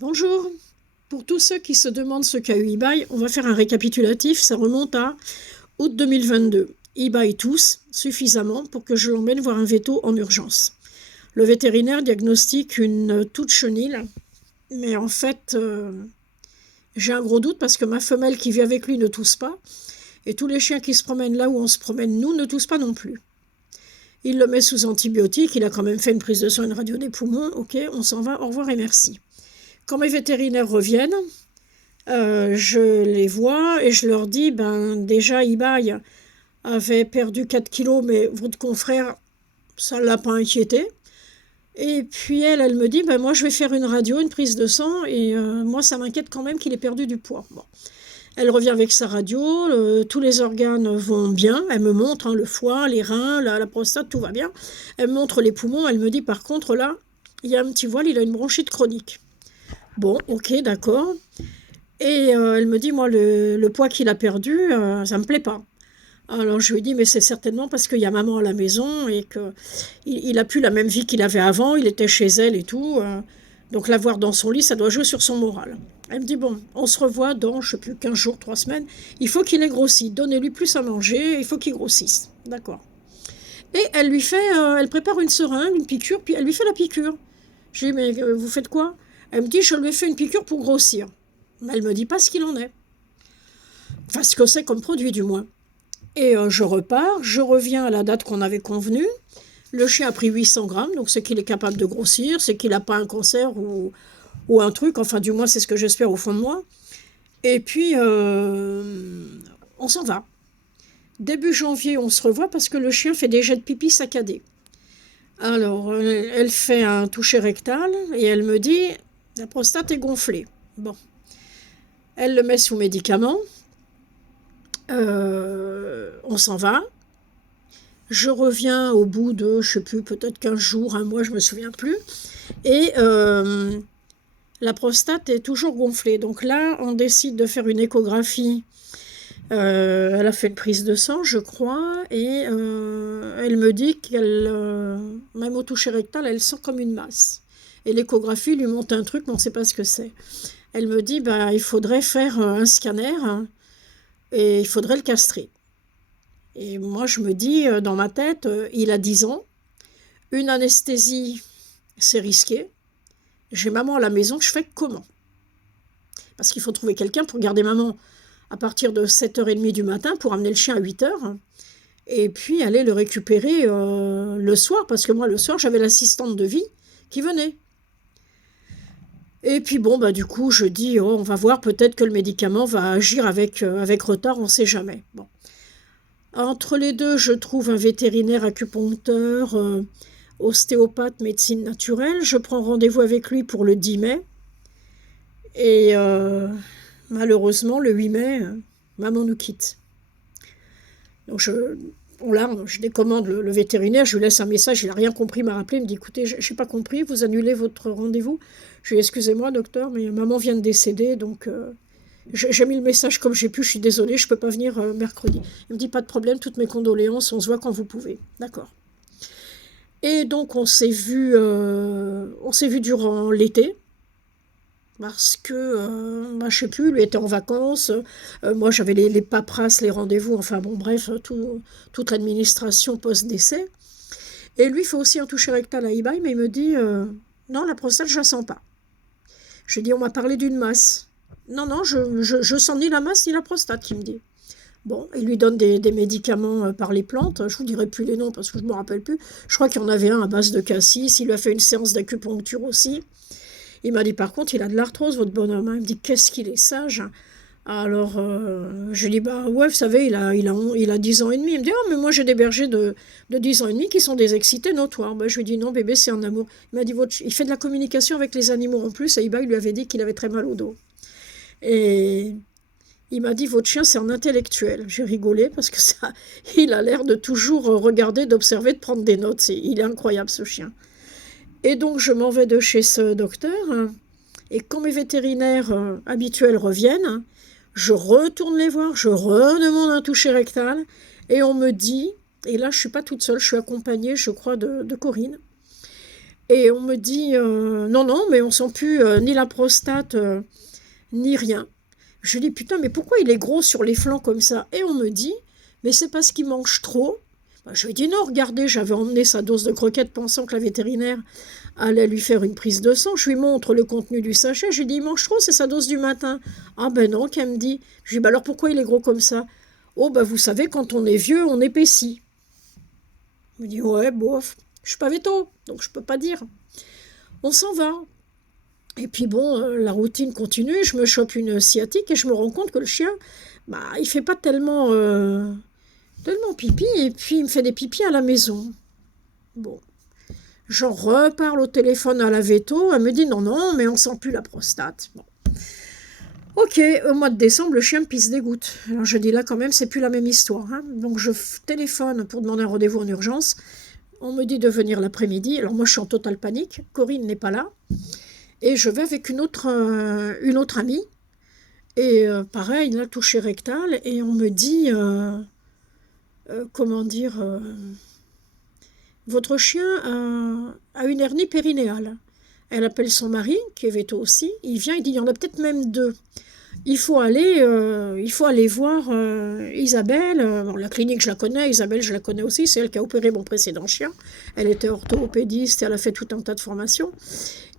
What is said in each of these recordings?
Bonjour. Pour tous ceux qui se demandent ce qu'a eu eBay, on va faire un récapitulatif. Ça remonte à août 2022. eBay tousse suffisamment pour que je l'emmène voir un veto en urgence. Le vétérinaire diagnostique une toute chenille, mais en fait, j'ai un gros doute parce que ma femelle qui vit avec lui ne tousse pas, et tous les chiens qui se promènent là où on se promène, nous, ne toussent pas non plus. Il le met sous antibiotiques, il a quand même fait une prise de sang, une radio des poumons, ok, on s'en va, au revoir et merci. Quand mes vétérinaires reviennent, je les vois et je leur dis, déjà, eBay avait perdu 4 kilos, mais votre confrère, ça ne l'a pas inquiété. Et puis elle me dit, moi je vais faire une radio, une prise de sang, et moi ça m'inquiète quand même qu'il ait perdu du poids. Bon. Elle revient avec sa radio, tous les organes vont bien, elle me montre le foie, les reins, la prostate, tout va bien. Elle me montre les poumons, elle me dit par contre là, il y a un petit voile, il a une bronchite chronique. Bon, ok, d'accord. Et elle me dit, moi, le poids qu'il a perdu, ça me plaît pas. Alors je lui dis, mais c'est certainement parce qu'il y a maman à la maison et qu'il a plus la même vie qu'il avait avant, il était chez elle et tout. Donc l'avoir dans son lit, ça doit jouer sur son moral. Elle me dit, bon, on se revoit dans, je sais plus, 15 jours, 3 semaines. Il faut qu'il ait grossi. Donnez-lui plus à manger, il faut qu'il grossisse. D'accord. Et elle lui fait, elle prépare une seringue, une piqûre, puis elle lui fait la piqûre. Je lui dis, mais vous faites quoi? Elle me dit, je lui ai fait une piqûre pour grossir. Mais elle me dit pas ce qu'il en est. Enfin, ce que c'est comme produit, du moins. Et je repars, je reviens à la date qu'on avait convenue. Le chien a pris 800 grammes, donc c'est qu'il est capable de grossir, c'est qu'il n'a pas un cancer ou un truc, enfin du moins c'est ce que j'espère au fond de moi. Et puis, on s'en va. Début janvier, on se revoit parce que le chien fait des jets de pipi saccadés. Alors, elle fait un toucher rectal et elle me dit, la prostate est gonflée. Bon, elle le met sous médicament. On s'en va. Je reviens au bout de, je sais plus, peut-être 15 jours, un mois, je me souviens plus. Et la prostate est toujours gonflée. Donc là, on décide de faire une échographie. Elle a fait une prise de sang, je crois, et elle me dit qu'elle, même au toucher rectal, elle sent comme une masse. Et l'échographie lui montre un truc, mais on ne sait pas ce que c'est. Elle me dit, il faudrait faire un scanner, hein, et il faudrait le castrer. Et moi, je me dis, dans ma tête, il a 10 ans, une anesthésie, c'est risqué. J'ai maman à la maison, je fais comment? Parce qu'il faut trouver quelqu'un pour garder maman à partir de 7h30 du matin pour amener le chien à 8h. Et puis aller le récupérer le soir, parce que moi, le soir, j'avais l'assistante de vie qui venait. Et puis bon, du coup, je dis, oh, on va voir, peut-être que le médicament va agir avec retard, on ne sait jamais. Bon. Entre les deux, je trouve un vétérinaire acupuncteur, ostéopathe, médecine naturelle. Je prends rendez-vous avec lui pour le 10 mai. Et malheureusement, le 8 mai, maman nous quitte. Donc je décommande le vétérinaire, je lui laisse un message, il n'a rien compris, il m'a rappelé, il me dit, écoutez, je n'ai pas compris, vous annulez votre rendez-vous? Je lui ai dit, excusez-moi docteur, mais maman vient de décéder, donc j'ai mis le message comme j'ai pu, je suis désolée, je ne peux pas venir mercredi. Il me dit, pas de problème, toutes mes condoléances, on se voit quand vous pouvez. D'accord. Et donc on s'est vu durant l'été, parce que, je ne sais plus, lui était en vacances, moi j'avais les paperasses, les rendez-vous, enfin bon bref, toute l'administration post-décès. Et lui fait aussi un toucher rectal à eBay, mais il me dit, non, la prostate, je ne la sens pas. Je lui dis, on m'a parlé d'une masse. Non, non, je sens ni la masse ni la prostate, il me dit. Bon, il lui donne des médicaments par les plantes, je vous dirai plus les noms parce que je ne me rappelle plus. Je crois qu'il y en avait un à base de cassis, il lui a fait une séance d'acupuncture aussi. Il m'a dit, par contre, il a de l'arthrose, votre bonhomme, hein. Il me dit, qu'est-ce qu'il est sage. Alors, je lui dis, ouais, vous savez, il a 10 ans et demi. Il me dit, mais moi, j'ai des bergers de 10 ans et demi qui sont des excités notoires. Je lui dis, non, bébé, c'est un amour. Il m'a dit, il fait de la communication avec les animaux en plus. Et il lui avait dit qu'il avait très mal au dos. Et il m'a dit, votre chien, c'est un intellectuel. J'ai rigolé parce que ça, il a l'air de toujours regarder, d'observer, de prendre des notes. Il est incroyable, ce chien. Et donc, je m'en vais de chez ce docteur. Et quand mes vétérinaires habituels reviennent, je retourne les voir, je redemande un toucher rectal. Et on me dit, et là, je ne suis pas toute seule, je suis accompagnée, je crois, de Corinne. Et on me dit, non, non, mais on sent plus ni la prostate, ni rien. Je dis, putain, mais pourquoi il est gros sur les flancs comme ça? Et on me dit, mais c'est parce qu'il mange trop. Ben, je lui ai dit, non, regardez, j'avais emmené sa dose de croquettes pensant que la vétérinaire allait lui faire une prise de sang. Je lui montre le contenu du sachet. Je lui dis, il mange trop, c'est sa dose du matin. Ah ben non, qu'elle me dit. Je lui dis, ben alors pourquoi il est gros comme ça? Oh, ben vous savez, quand on est vieux, on épaissit. Il me dit, ouais, bof, je suis pas véto, donc je peux pas dire. On s'en va. Et puis bon, la routine continue, je me chope une sciatique et je me rends compte que le chien, bah, il fait pas tellement pipi, et puis il me fait des pipis à la maison. Bon, j'en reparle au téléphone à la veto, elle me dit non, non, mais on sent plus la prostate. Bon. Ok, au mois de décembre, le chien me pisse des gouttes. Alors je dis là quand même, c'est plus la même histoire. Hein. Donc je téléphone pour demander un rendez-vous en urgence. On me dit de venir l'après-midi. Alors moi je suis en totale panique, Corinne n'est pas là. Et je vais avec une autre amie. Et pareil, là, toucher rectal. Et on me dit, comment dire, votre chien a une hernie périnéale. Elle appelle son mari, qui est véto aussi. Il vient, il dit, il y en a peut-être même deux. Il faut aller voir Isabelle. Bon, la clinique, je la connais. Isabelle, je la connais aussi. C'est elle qui a opéré mon précédent chien. Elle était orthopédiste et elle a fait tout un tas de formations.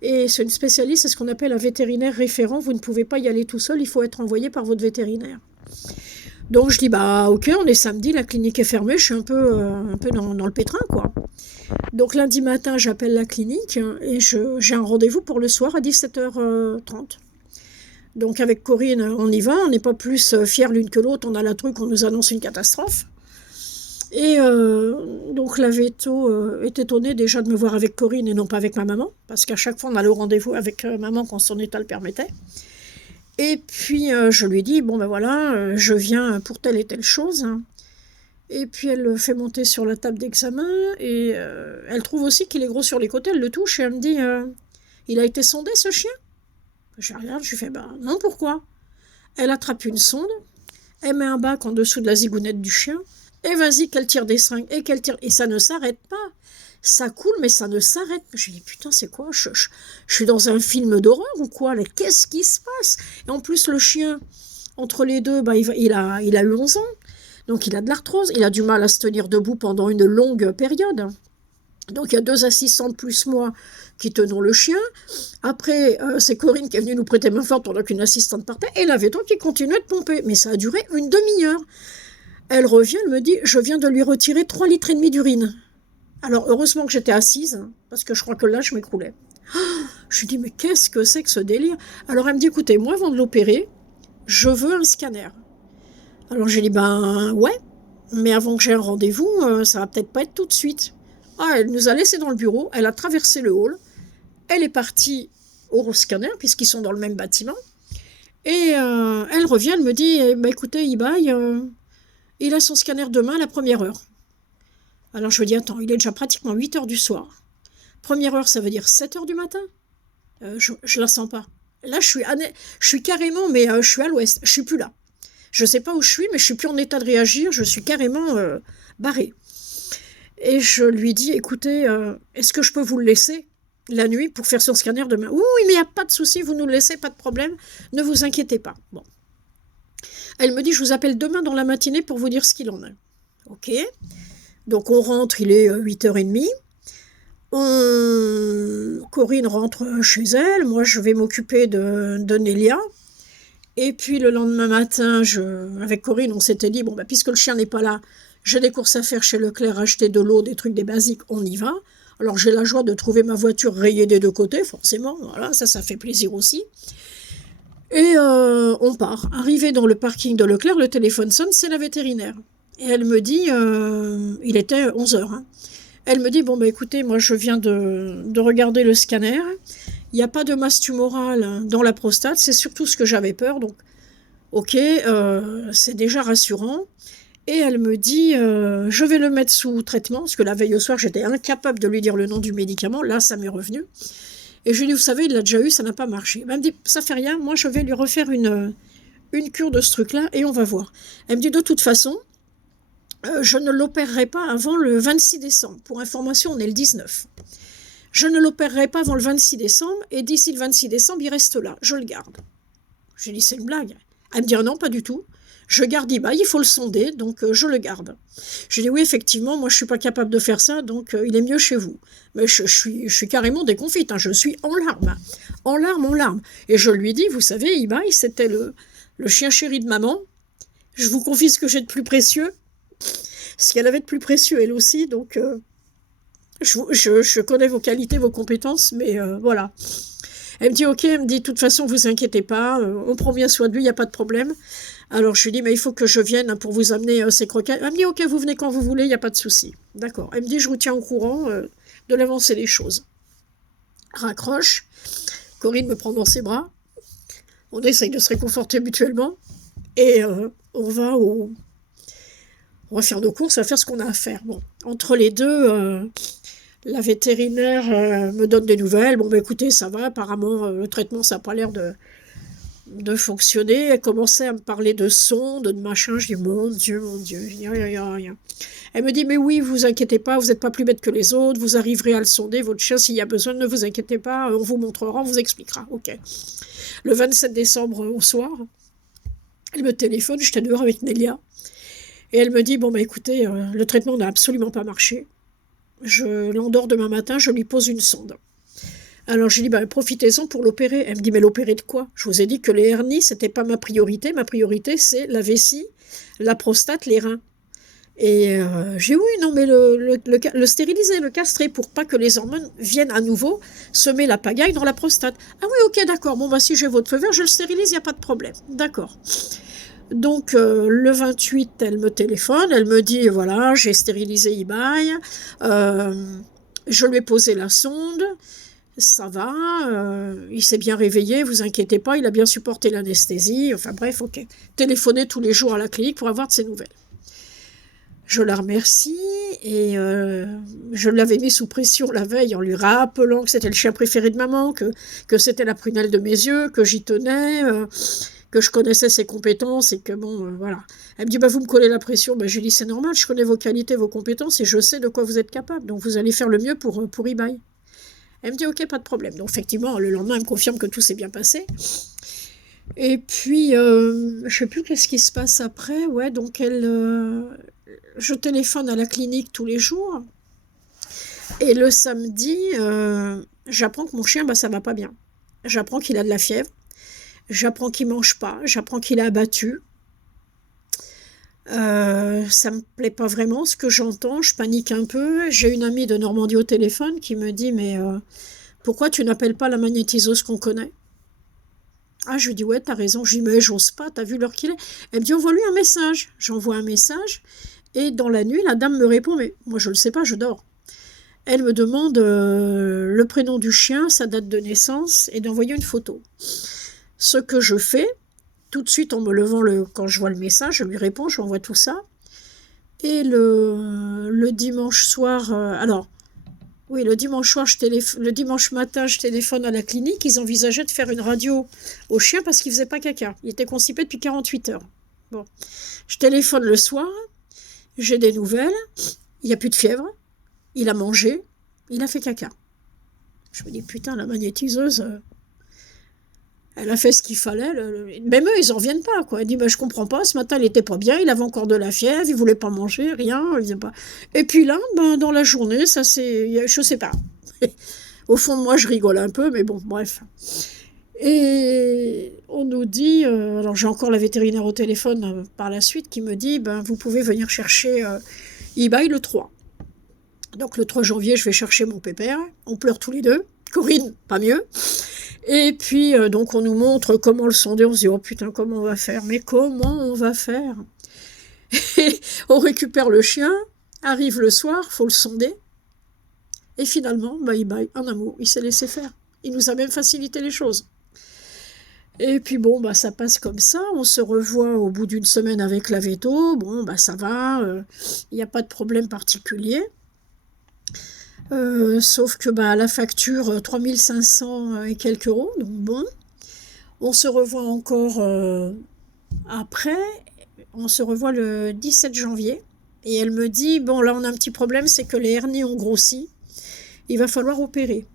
Et c'est une spécialiste, c'est ce qu'on appelle un vétérinaire référent. Vous ne pouvez pas y aller tout seul, il faut être envoyé par votre vétérinaire. Donc je dis, bah ok, on est samedi, la clinique est fermée, je suis un peu dans le pétrin, quoi. Donc lundi matin, j'appelle la clinique et j'ai un rendez-vous pour le soir à 17h30. Donc avec Corinne, on y va, on n'est pas plus fiers l'une que l'autre, on a la truc, on nous annonce une catastrophe. Et donc la veto est étonnée déjà de me voir avec Corinne et non pas avec ma maman, parce qu'à chaque fois on allait au rendez-vous avec maman quand son état le permettait. Et puis je lui dis, bon ben voilà, je viens pour telle et telle chose. Et puis elle le fait monter sur la table d'examen et elle trouve aussi qu'il est gros sur les côtés, elle le touche et elle me dit, il a été sondé ce chien? Je regarde, je lui fais, bah non, pourquoi? Elle attrape une sonde, elle met un bac en dessous de la zigounette du chien, et vas-y qu'elle tire des seringues, et qu'elle tire, et ça ne s'arrête pas. Ça coule, mais ça ne s'arrête pas. Je dis, putain, c'est quoi? Je suis dans un film d'horreur ou quoi? Là, qu'est-ce qui se passe? Et en plus, le chien, entre les deux, bah, il a eu 11 ans, donc il a de l'arthrose, il a du mal à se tenir debout pendant une longue période. Donc il y a 2 assistantes plus moi qui tenons le chien. Après, c'est Corinne qui est venue nous prêter main forte pendant qu'une assistante partait. Et la véto qui continuait de pomper. Mais ça a duré une demi-heure. Elle revient, elle me dit, je viens de lui retirer 3,5 litres d'urine. Alors heureusement que j'étais assise, parce que je crois que là, je m'écroulais. Je lui dis, mais qu'est-ce que c'est que ce délire? Alors elle me dit, écoutez, moi, avant de l'opérer, je veux un scanner. Alors j'ai dit, ben ouais, mais avant que j'ai un rendez-vous, ça va peut-être pas être tout de suite. Ah, elle nous a laissés dans le bureau, elle a traversé le hall, elle est partie au scanner, puisqu'ils sont dans le même bâtiment, et elle revient, elle me dit, bah, écoutez, Ibaï, il a son scanner demain à la première heure. Alors je lui dis, attends, il est déjà pratiquement 8 heures du soir. Première heure, ça veut dire 7 heures du matin? Je la sens pas. Là, je suis carrément, mais je suis à l'ouest, je suis plus là. Je sais pas où je suis, mais je suis plus en état de réagir, je suis carrément barrée. Et je lui dis, écoutez, est-ce que je peux vous le laisser la nuit pour faire son scanner demain? Oui, mais il n'y a pas de souci, vous nous le laissez, pas de problème, ne vous inquiétez pas. Bon. Elle me dit, je vous appelle demain dans la matinée pour vous dire ce qu'il en est. Ok. Donc on rentre, il est 8h30. Corinne rentre chez elle, moi je vais m'occuper de Nélia. Et puis le lendemain matin, avec Corinne, on s'était dit, bon, bah, puisque le chien n'est pas là, j'ai des courses à faire chez Leclerc, acheter de l'eau, des trucs, des basiques, on y va. Alors j'ai la joie de trouver ma voiture rayée des 2 côtés, forcément, voilà, ça fait plaisir aussi. Et on part. Arrivé dans le parking de Leclerc, le téléphone sonne, c'est la vétérinaire. Et elle me dit, il était 11h, hein. Elle me dit, bon, bah écoutez, moi je viens de regarder le scanner, il n'y a pas de masse tumorale dans la prostate, c'est surtout ce que j'avais peur, donc ok, c'est déjà rassurant. Et elle me dit, je vais le mettre sous traitement, parce que la veille au soir, j'étais incapable de lui dire le nom du médicament, là ça m'est revenu. Et je lui dis, vous savez, il l'a déjà eu, ça n'a pas marché. Elle me dit, ça fait rien, moi je vais lui refaire une cure de ce truc-là, et on va voir. Elle me dit, de toute façon, je ne l'opérerai pas avant le 26 décembre. Pour information, on est le 19. Je ne l'opérerai pas avant le 26 décembre, et d'ici le 26 décembre, il reste là, je le garde. J'ai dit, c'est une blague. Elle me dit, non, pas du tout. Je garde eBay, il faut le sonder, donc je le garde. J'ai dit, oui, effectivement, moi je ne suis pas capable de faire ça, donc il est mieux chez vous. Mais je suis carrément déconfite, hein, je suis en larmes, hein, en larmes, en larmes. Et je lui dis, vous savez, eBay, c'était le chien chéri de maman. Je vous confie ce que j'ai de plus précieux, ce qu'elle avait de plus précieux elle aussi, donc je connais vos qualités, vos compétences, mais voilà. Elle me dit, ok, elle me dit, de toute façon, vous inquiétez pas, on prend bien soin de lui, il n'y a pas de problème. Alors je lui dis, mais il faut que je vienne pour vous amener ces croquettes. Elle me dit, ok, vous venez quand vous voulez, il n'y a pas de souci. D'accord. Elle me dit, je vous tiens au courant de l'avancée des choses. Raccroche. Corinne me prend dans ses bras. On essaye de se réconforter mutuellement. Et on va faire nos courses, on va faire ce qu'on a à faire. Bon, entre les deux, la vétérinaire me donne des nouvelles. Bon, bah, écoutez, ça va, apparemment, le traitement, ça n'a pas l'air de fonctionner. Elle commençait à me parler de sondes, de machin. Je dis, mon Dieu, mon Dieu. Je dis, rien, rien. Elle me dit, mais oui, vous inquiétez pas, vous n'êtes pas plus bête que les autres, vous arriverez à le sonder, votre chien, s'il y a besoin, ne vous inquiétez pas, on vous montrera, on vous expliquera. Ok. Le 27 décembre au soir, elle me téléphone, j'étais dehors avec Nélia, et elle me dit, bon, bah écoutez, le traitement n'a absolument pas marché. Je l'endors demain matin, je lui pose une sonde. Alors j'ai dit, bah, profitez-en pour l'opérer. Elle me dit, mais l'opérer de quoi? Je vous ai dit que les hernies, c'était pas ma priorité. Ma priorité, c'est la vessie, la prostate, les reins. Et j'ai dit, oui, non, mais le stériliser, le castrer, pour pas que les hormones viennent à nouveau semer la pagaille dans la prostate. Ah oui, ok, d'accord. Bon, bah si j'ai votre feu vert, je le stérilise, il n'y a pas de problème. D'accord. Donc, le 28, elle me téléphone, elle me dit, voilà, j'ai stérilisé eBay, je lui ai posé la sonde, ça va, il s'est bien réveillé, vous inquiétez pas, il a bien supporté l'anesthésie, enfin bref, ok. Téléphonez tous les jours à la clinique pour avoir de ses nouvelles. Je la remercie et je l'avais mis sous pression la veille en lui rappelant que c'était le chien préféré de maman, que c'était la prunelle de mes yeux, que j'y tenais, que je connaissais ses compétences et que bon, voilà. Elle me dit, bah, vous me collez la pression. Bah, j'ai dit, c'est normal, je connais vos qualités, vos compétences et je sais de quoi vous êtes capable. Donc, vous allez faire le mieux pour eBay. Elle me dit, ok, pas de problème. Donc, effectivement, le lendemain, elle me confirme que tout s'est bien passé. Et puis, je ne sais plus qu'est-ce qui se passe après. Ouais, donc, je téléphone à la clinique tous les jours. Et le samedi, j'apprends que mon chien, bah, ça va pas bien. J'apprends qu'il a de la fièvre. J'apprends qu'il mange pas, j'apprends qu'il est abattu. Ça me plaît pas vraiment ce que j'entends, je panique un peu. J'ai une amie de Normandie au téléphone qui me dit, mais pourquoi tu n'appelles pas la magnétiseuse qu'on connaît? Ah, je lui dis, ouais, t'as raison. Je lui dis, mais j'ose pas, t'as vu l'heure qu'il est? Elle me dit, envoie-lui un message. J'envoie un message et dans la nuit, la dame me répond, mais moi je le sais pas, je dors. Elle me demande le prénom du chien, sa date de naissance et d'envoyer une photo. Ce que je fais, tout de suite en me levant, quand je vois le message, je lui réponds, je lui envoie tout ça. Et le dimanche soir, oui, le dimanche soir, le dimanche matin, je téléphone à la clinique. Ils envisageaient de faire une radio au chien parce qu'il faisait pas caca. Il était constipé depuis 48 heures. Bon, je téléphone le soir, j'ai des nouvelles, il n'y a plus de fièvre, il a mangé, il a fait caca. Je me dis, putain, la magnétiseuse... Elle a fait ce qu'il fallait. Même eux, ils n'en reviennent pas, quoi. Elle dit, bah, je comprends pas, ce matin, il était pas bien, il avait encore de la fièvre, il voulait pas manger, rien, il faisait pas... Et puis là, ben, dans la journée, ça c'est... Je sais pas. Au fond de moi, je rigole un peu, mais bon, bref. Et on nous dit... alors, j'ai encore la vétérinaire au téléphone par la suite qui me dit, ben, vous pouvez venir chercher eBay le 3. Donc, le 3 janvier, je vais chercher mon pépère. On pleure tous les deux. Corinne, pas mieux. Et puis, donc, on nous montre comment le sonder. On se dit, oh putain, comment on va faire? Mais comment on va faire? Et on récupère le chien, arrive le soir, faut le sonder. Et finalement, bye, en amour, il s'est laissé faire. Il nous a même facilité les choses. Et puis bon, bah, ça passe comme ça. On se revoit au bout d'une semaine avec la véto. Bon, bah, ça va, il n'y a pas de problème particulier. Sauf que bah, la facture, 3500 et quelques euros, donc bon. On se revoit encore après, on se revoit le 17 janvier, et elle me dit, bon là on a un petit problème, c'est que les hernies ont grossi, il va falloir opérer.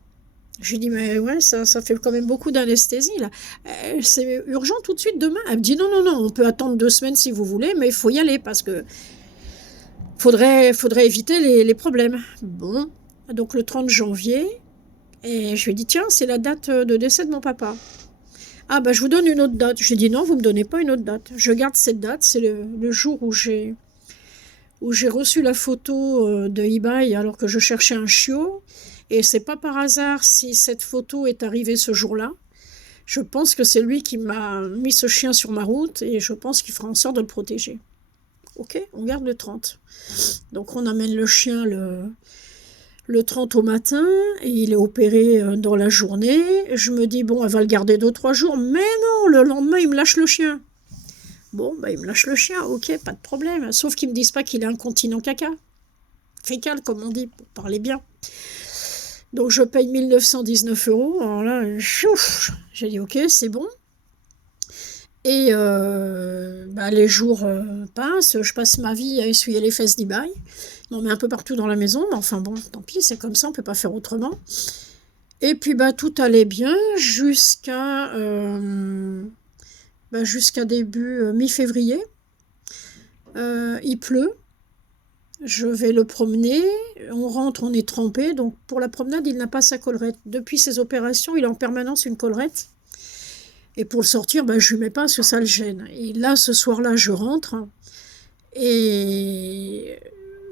Je lui dis, mais ouais, ça fait quand même beaucoup d'anesthésie, là. C'est urgent tout de suite demain. Elle me dit, non, non, non, on peut attendre 2 semaines si vous voulez, mais il faut y aller parce que faudrait éviter les problèmes. Bon, donc le 30 janvier, et je lui dis, tiens, c'est la date de décès de mon papa. Ah, bah, je vous donne une autre date. Je lui dis, non, vous ne me donnez pas une autre date. Je garde cette date, c'est le jour où j'ai reçu la photo de eBay alors que je cherchais un chiot. Et c'est pas par hasard si cette photo est arrivée ce jour-là. Je pense que c'est lui qui m'a mis ce chien sur ma route et je pense qu'il fera en sorte de le protéger. Ok, on garde le 30. Donc on amène le chien le 30 au matin et il est opéré dans la journée. Je me dis, bon, elle va le garder 2-3 jours. Mais non, le lendemain, il me lâche le chien. Bon, bah, il me lâche le chien, ok, pas de problème. Sauf qu'ils ne me disent pas qu'il est incontinent caca. Fécal, comme on dit, pour parler bien. Donc je paye 1919 €. Alors là, j'ai dit ok, c'est bon. Et bah, les jours passent, je passe ma vie à essuyer les fesses d'eBay. On met un peu partout dans la maison, mais enfin bon, tant pis, c'est comme ça, on ne peut pas faire autrement. Et puis bah, tout allait bien jusqu'à début mi-février. Il pleut. Je vais le promener, on rentre, on est trempé, donc pour la promenade, il n'a pas sa collerette. Depuis ses opérations, il a en permanence une collerette. Et pour le sortir, ben, je ne lui mets pas parce que ça le gêne. Et là, ce soir-là, je rentre et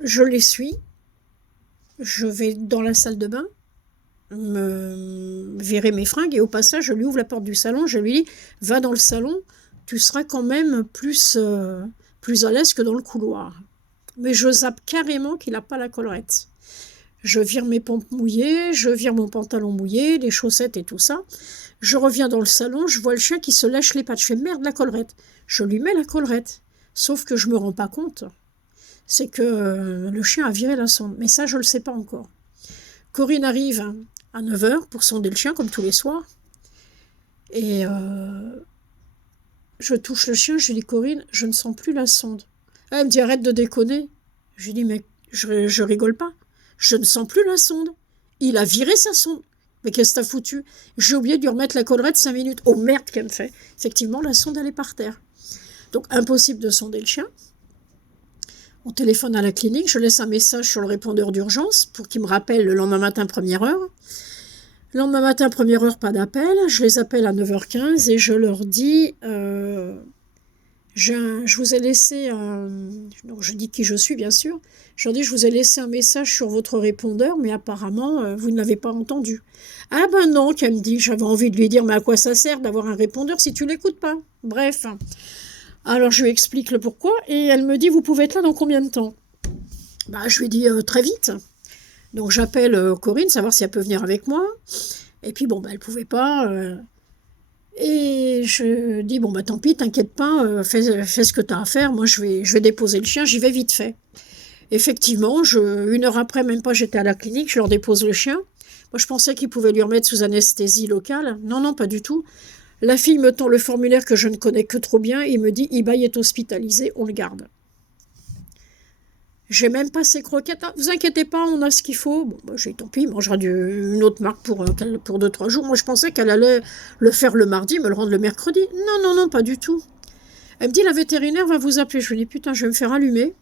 je l'essuie. Je vais dans la salle de bain, me virer mes fringues et au passage, je lui ouvre la porte du salon, je lui dis, va dans le salon, tu seras quand même plus à l'aise que dans le couloir. Mais je zappe carrément qu'il n'a pas la collerette. Je vire mes pompes mouillées, je vire mon pantalon mouillé, les chaussettes et tout ça. Je reviens dans le salon, je vois le chien qui se lèche les pattes. Je fais merde, la collerette. Je lui mets la collerette. Sauf que je ne me rends pas compte. C'est que le chien a viré la sonde. Mais ça, je ne le sais pas encore. Corinne arrive à 9h pour sonder le chien, comme tous les soirs. Et je touche le chien, je lui dis, Corinne, je ne sens plus la sonde. Elle me dit, arrête de déconner. Je lui dis, mais je rigole pas. Je ne sens plus la sonde. Il a viré sa sonde. Mais qu'est-ce que t'as foutu? J'ai oublié de lui remettre la collerette 5 minutes. Oh merde qu'elle me fait. Effectivement, la sonde, elle est par terre. Donc, impossible de sonder le chien. On téléphone à la clinique. Je laisse un message sur le répondeur d'urgence pour qu'il me rappelle le lendemain matin, 1h. Le lendemain matin, 1h, pas d'appel. Je les appelle à 9h15 et je leur dis... je vous ai laissé donc je dis qui je suis bien sûr, je leur dis je vous ai laissé un message sur votre répondeur mais apparemment vous ne l'avez pas entendu. Ah ben non, qu'elle me dit, j'avais envie de lui dire mais à quoi ça sert d'avoir un répondeur si tu l'écoutes pas. Bref, alors je lui explique le pourquoi et elle me dit vous pouvez être là dans combien de temps? Bah je lui dis très vite. Donc j'appelle Corinne savoir si elle peut venir avec moi et puis bon bah elle pouvait pas. Et je dis, bon, bah tant pis, t'inquiète pas, fais ce que t'as à faire, moi je vais déposer le chien, j'y vais vite fait. Effectivement, 1 heure après, même pas, j'étais à la clinique, je leur dépose le chien. Moi je pensais qu'ils pouvaient lui remettre sous anesthésie locale. Non, non, pas du tout. La fille me tend le formulaire que je ne connais que trop bien et me dit, eBay est hospitalisé, on le garde. J'ai même pas ses croquettes. Ah, vous inquiétez pas, on a ce qu'il faut. Bon, bah, j'ai tant pis, il mangera une autre marque pour 2-3 jours. Moi, je pensais qu'elle allait le faire le mardi, me le rendre le mercredi. Non, non, non, pas du tout. Elle me dit, la vétérinaire va vous appeler. Je lui dis, putain, je vais me faire allumer.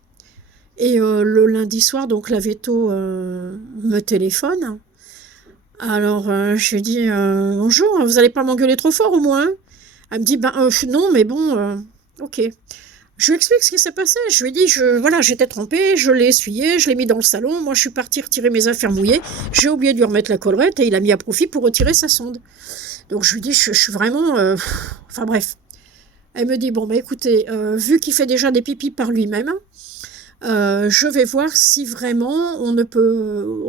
Et le lundi soir, donc, la véto me téléphone. Alors, je lui dis, bonjour, vous allez pas m'engueuler trop fort au moins? Elle me dit, ben, non, mais bon, ok. Je lui explique ce qui s'est passé. Je lui ai dit, voilà, j'étais trempée, je l'ai essuyé, je l'ai mis dans le salon. Moi, je suis partie retirer mes affaires mouillées. J'ai oublié de lui remettre la collerette et il a mis à profit pour retirer sa sonde. Donc, je lui dis, je suis vraiment... Enfin, bref. Elle me dit, bon, bah écoutez, vu qu'il fait déjà des pipis par lui-même, je vais voir si vraiment on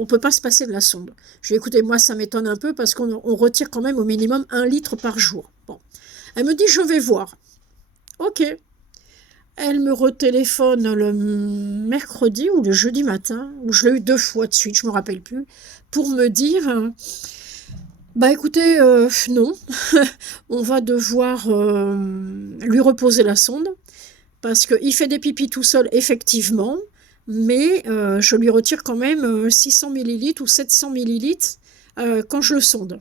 peut pas se passer de la sonde. Je lui ai dit, écoutez, moi, ça m'étonne un peu parce qu'on retire quand même au minimum 1 litre par jour. Bon. Elle me dit, je vais voir. Ok. Elle me retéléphone le mercredi ou le jeudi matin, où je l'ai eu 2 fois de suite, je ne me rappelle plus, pour me dire, bah écoutez, non, on va devoir lui reposer la sonde, parce qu'il fait des pipis tout seul, effectivement, mais je lui retire quand même 600 millilitres ou 700 millilitres quand je le sonde.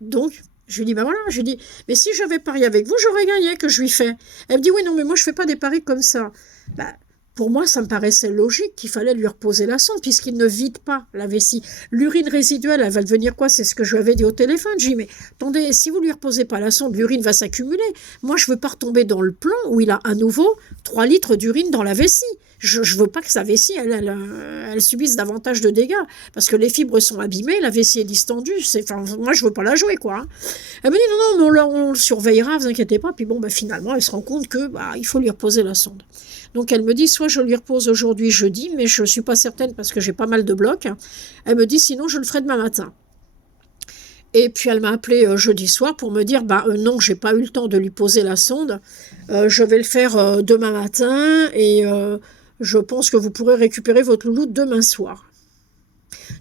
Donc, je lui dis, ben voilà, je lui dis, mais si j'avais parié avec vous, j'aurais gagné, que je lui fais. Elle me dit, oui, non, mais moi, je fais pas des paris comme ça. Ben, pour moi, ça me paraissait logique qu'il fallait lui reposer la sonde, puisqu'il ne vide pas la vessie. L'urine résiduelle, elle va devenir quoi? C'est ce que je lui avais dit au téléphone. Je lui dis, mais attendez, si vous lui reposez pas la sonde, l'urine va s'accumuler. Moi, je veux pas retomber dans le plan où il a à nouveau 3 litres d'urine dans la vessie. Je veux pas que sa vessie, elle subisse davantage de dégâts, parce que les fibres sont abîmées, la vessie est distendue. Enfin, moi, je veux pas la jouer, quoi. Hein. Elle me dit, non, non, mais on le surveillera, vous inquiétez pas. Puis bon, ben, finalement, elle se rend compte que il faut lui reposer la sonde. Donc elle me dit, soit je lui repose aujourd'hui jeudi, mais je ne suis pas certaine parce que j'ai pas mal de blocs. Elle me dit, sinon je le ferai demain matin. Et puis elle m'a appelé jeudi soir pour me dire, non, j'ai pas eu le temps de lui poser la sonde. Je vais le faire demain matin et je pense que vous pourrez récupérer votre loulou demain soir.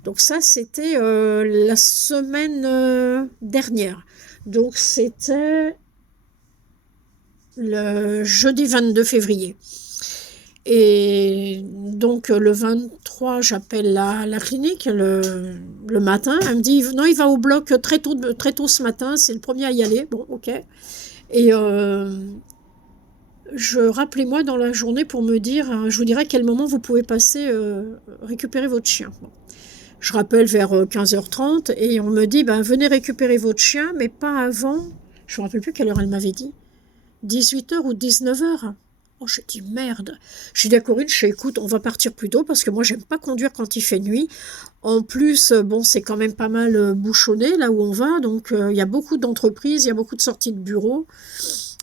Donc ça, c'était la semaine dernière. Donc c'était le jeudi 22 février. Et donc le 23, j'appelle la clinique le matin. Elle me dit, non, il va au bloc très tôt ce matin, c'est le premier à y aller. Bon, ok. Et rappelez-moi dans la journée pour me dire, je vous dirai à quel moment vous pouvez passer récupérer votre chien. Bon. Je rappelle vers 15h30 et on me dit, venez récupérer votre chien, mais pas avant, je ne me rappelle plus quelle heure elle m'avait dit, 18h ou 19h. Oh, j'ai dit merde. J'ai dit à Corinne, écoute, on va partir plus tôt parce que moi, j'aime pas conduire quand il fait nuit. En plus, bon, c'est quand même pas mal bouchonné là où on va. Donc, il y a beaucoup d'entreprises, il y a beaucoup de sorties de bureaux.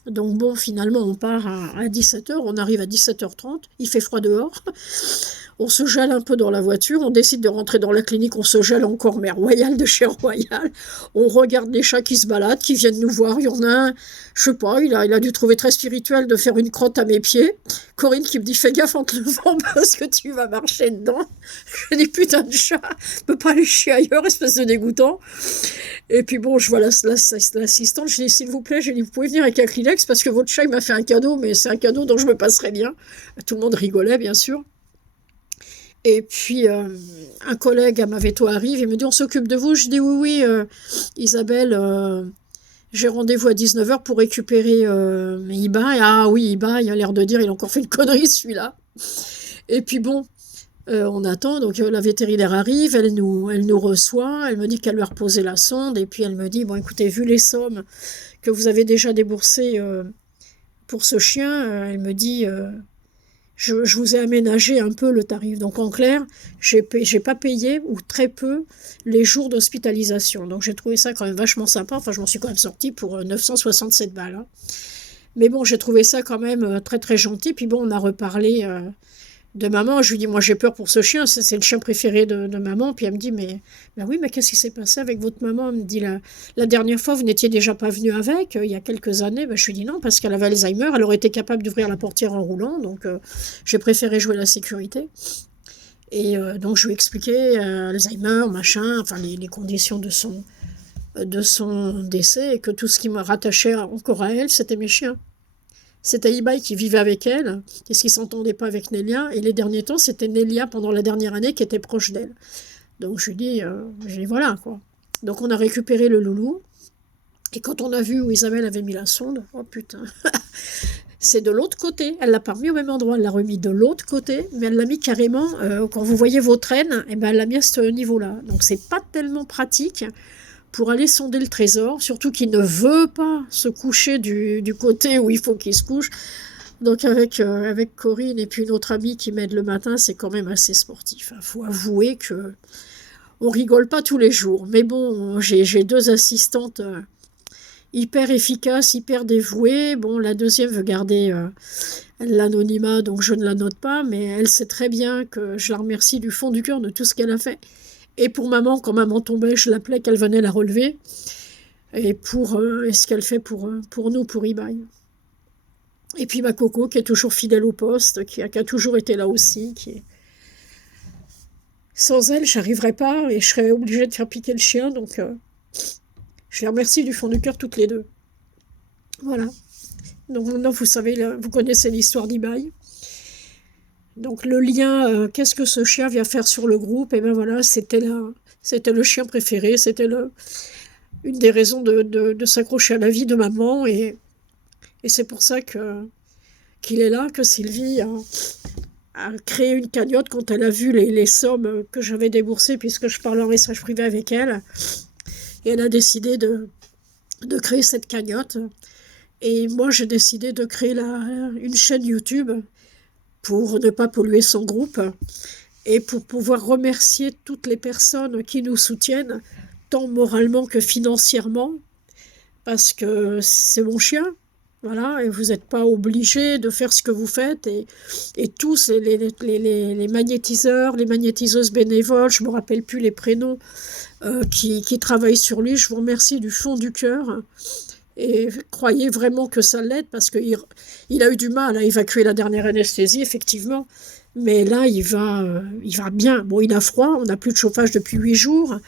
Donc, bon, finalement, on part à 17h, on arrive à 17h30. Il fait froid dehors. On se gèle un peu dans la voiture, on décide de rentrer dans la clinique, on se gèle encore, mais Royal de chez Royal. On regarde les chats qui se baladent, qui viennent nous voir. Il y en a un, je sais pas, il a dû trouver très spirituel de faire une crotte à mes pieds. Corinne qui me dit, fais gaffe en te levant parce que tu vas marcher dedans. Je dis, putain de chat, je peux pas aller chier ailleurs, espèce de dégoûtant. Et puis bon, je vois l'assistante, je dis, s'il vous plaît, je dis, vous pouvez venir avec un Kleenex parce que votre chat, il m'a fait un cadeau, mais c'est un cadeau dont je me passerai bien. Tout le monde rigolait, bien sûr. Et puis, un collègue à ma veto arrive, il me dit, on s'occupe de vous. Je dis, oui, Isabelle, j'ai rendez-vous à 19h pour récupérer Iba. Et, ah oui, Iba, il a l'air de dire, il a encore fait une connerie, celui-là. Et puis bon, on attend, donc la vétérinaire arrive, elle nous reçoit, elle me dit qu'elle lui a reposé la sonde, et puis elle me dit, bon, écoutez, vu les sommes que vous avez déjà déboursées pour ce chien, elle me dit... Je vous ai aménagé un peu le tarif. Donc en clair, j'ai pas payé, ou très peu, les jours d'hospitalisation. Donc j'ai trouvé ça quand même vachement sympa. Enfin, je m'en suis quand même sortie pour 967 balles. Hein. Mais bon, j'ai trouvé ça quand même très très gentil. Puis bon, on a reparlé de maman. Je lui dis, moi j'ai peur pour ce chien, c'est le chien préféré de maman. Puis elle me dit, mais oui, mais qu'est-ce qui s'est passé avec votre maman? Elle me dit, la dernière fois, vous n'étiez déjà pas venu avec, il y a quelques années. Je lui dis non, parce qu'elle avait Alzheimer, elle aurait été capable d'ouvrir la portière en roulant, donc j'ai préféré jouer la sécurité. Et donc je lui ai expliqué Alzheimer, machin, enfin les conditions de son décès, et que tout ce qui me rattachait encore à elle, c'était mes chiens. C'était Ibai qui vivait avec elle, et ce qui ne s'entendait pas avec Nélia. Et les derniers temps, c'était Nélia, pendant la dernière année, qui était proche d'elle. Donc je lui dis, voilà, quoi. Donc on a récupéré le loulou. Et quand on a vu où Isabelle avait mis la sonde, oh putain, c'est de l'autre côté. Elle ne l'a pas remis au même endroit, elle l'a remis de l'autre côté, mais elle l'a mis carrément, quand vous voyez vos traînes, elle l'a mis à ce niveau-là. Donc c'est pas tellement pratique pour aller sonder le trésor, surtout qu'il ne veut pas se coucher du côté où il faut qu'il se couche. Donc avec Corinne et puis une autre amie qui m'aide le matin, c'est quand même assez sportif. Il faut avouer que on rigole pas tous les jours. Mais bon, j'ai deux assistantes hyper efficaces, hyper dévouées. Bon, la deuxième veut garder l'anonymat, donc je ne la note pas, mais elle sait très bien que je la remercie du fond du cœur de tout ce qu'elle a fait. Et pour maman, quand maman tombait, je l'appelais qu'elle venait la relever. Et pour ce qu'elle fait pour nous, pour Ibai. Et puis ma Coco, qui est toujours fidèle au poste, qui a toujours été là aussi. Sans elle, je n'arriverais pas et je serais obligée de faire piquer le chien. Donc, je les remercie du fond du cœur toutes les deux. « Voilà. Donc maintenant, vous savez, vous connaissez l'histoire d'Ibai. Donc le lien, qu'est-ce que ce chien vient faire sur le groupe? Et ben voilà, c'était le chien préféré, c'était une des raisons de s'accrocher à la vie de maman. Et c'est pour ça qu'il est là, que Sylvie a créé une cagnotte quand elle a vu les sommes que j'avais déboursées, puisque je parlais en message privé avec elle. Et elle a décidé de créer cette cagnotte. Et moi, j'ai décidé de créer une chaîne YouTube pour ne pas polluer son groupe et pour pouvoir remercier toutes les personnes qui nous soutiennent, tant moralement que financièrement, parce que c'est mon chien. Voilà, et vous n'êtes pas obligé de faire ce que vous faites. Et tous les magnétiseurs, les magnétiseuses bénévoles, je ne me rappelle plus les prénoms, qui travaillent sur lui, je vous remercie du fond du cœur. Et croyez vraiment que ça l'aide, parce qu'il a eu du mal à évacuer la dernière anesthésie, effectivement. Mais là, il va bien. Bon, il a froid, on n'a plus de chauffage depuis 8 jours.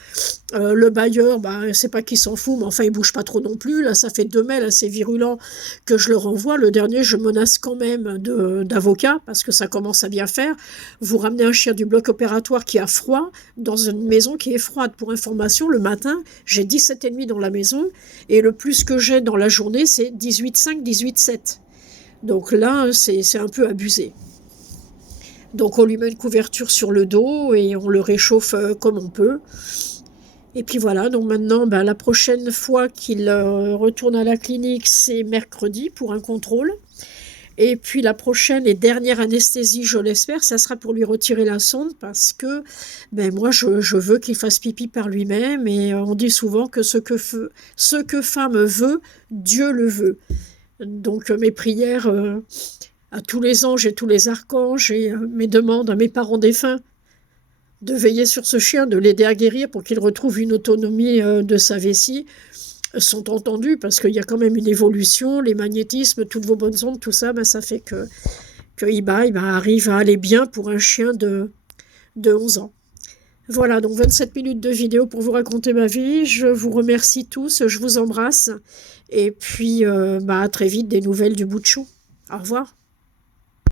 Le bailleur, c'est pas qu'il s'en fout, mais enfin, il bouge pas trop non plus. Là, ça fait 2 mails assez virulents que je le renvoie. Le dernier, je menace quand même d'avocat, parce que ça commence à bien faire. Vous ramenez un chien du bloc opératoire qui a froid, dans une maison qui est froide. Pour information, le matin, j'ai 17,5 dans la maison, et le plus que j'ai dans la journée, c'est 18,5, 18,7. Donc là, c'est un peu abusé. Donc on lui met une couverture sur le dos et on le réchauffe comme on peut. Et puis voilà, donc maintenant, la prochaine fois qu'il retourne à la clinique, c'est mercredi pour un contrôle. Et puis la prochaine et dernière anesthésie, je l'espère, ça sera pour lui retirer la sonde, parce que moi, je veux qu'il fasse pipi par lui-même. Et on dit souvent que ce que femme veut, Dieu le veut. Donc mes prières à tous les anges et tous les archanges, et mes demandes à mes parents défunts de veiller sur ce chien, de l'aider à guérir pour qu'il retrouve une autonomie de sa vessie, sont entendues, parce qu'il y a quand même une évolution, les magnétismes, toutes vos bonnes ondes, tout ça, ça fait que Ibai arrive à aller bien pour un chien de 11 ans. Voilà, donc 27 minutes de vidéo pour vous raconter ma vie. Je vous remercie tous, je vous embrasse. Et puis, à très vite, des nouvelles du bout de chou. Au revoir.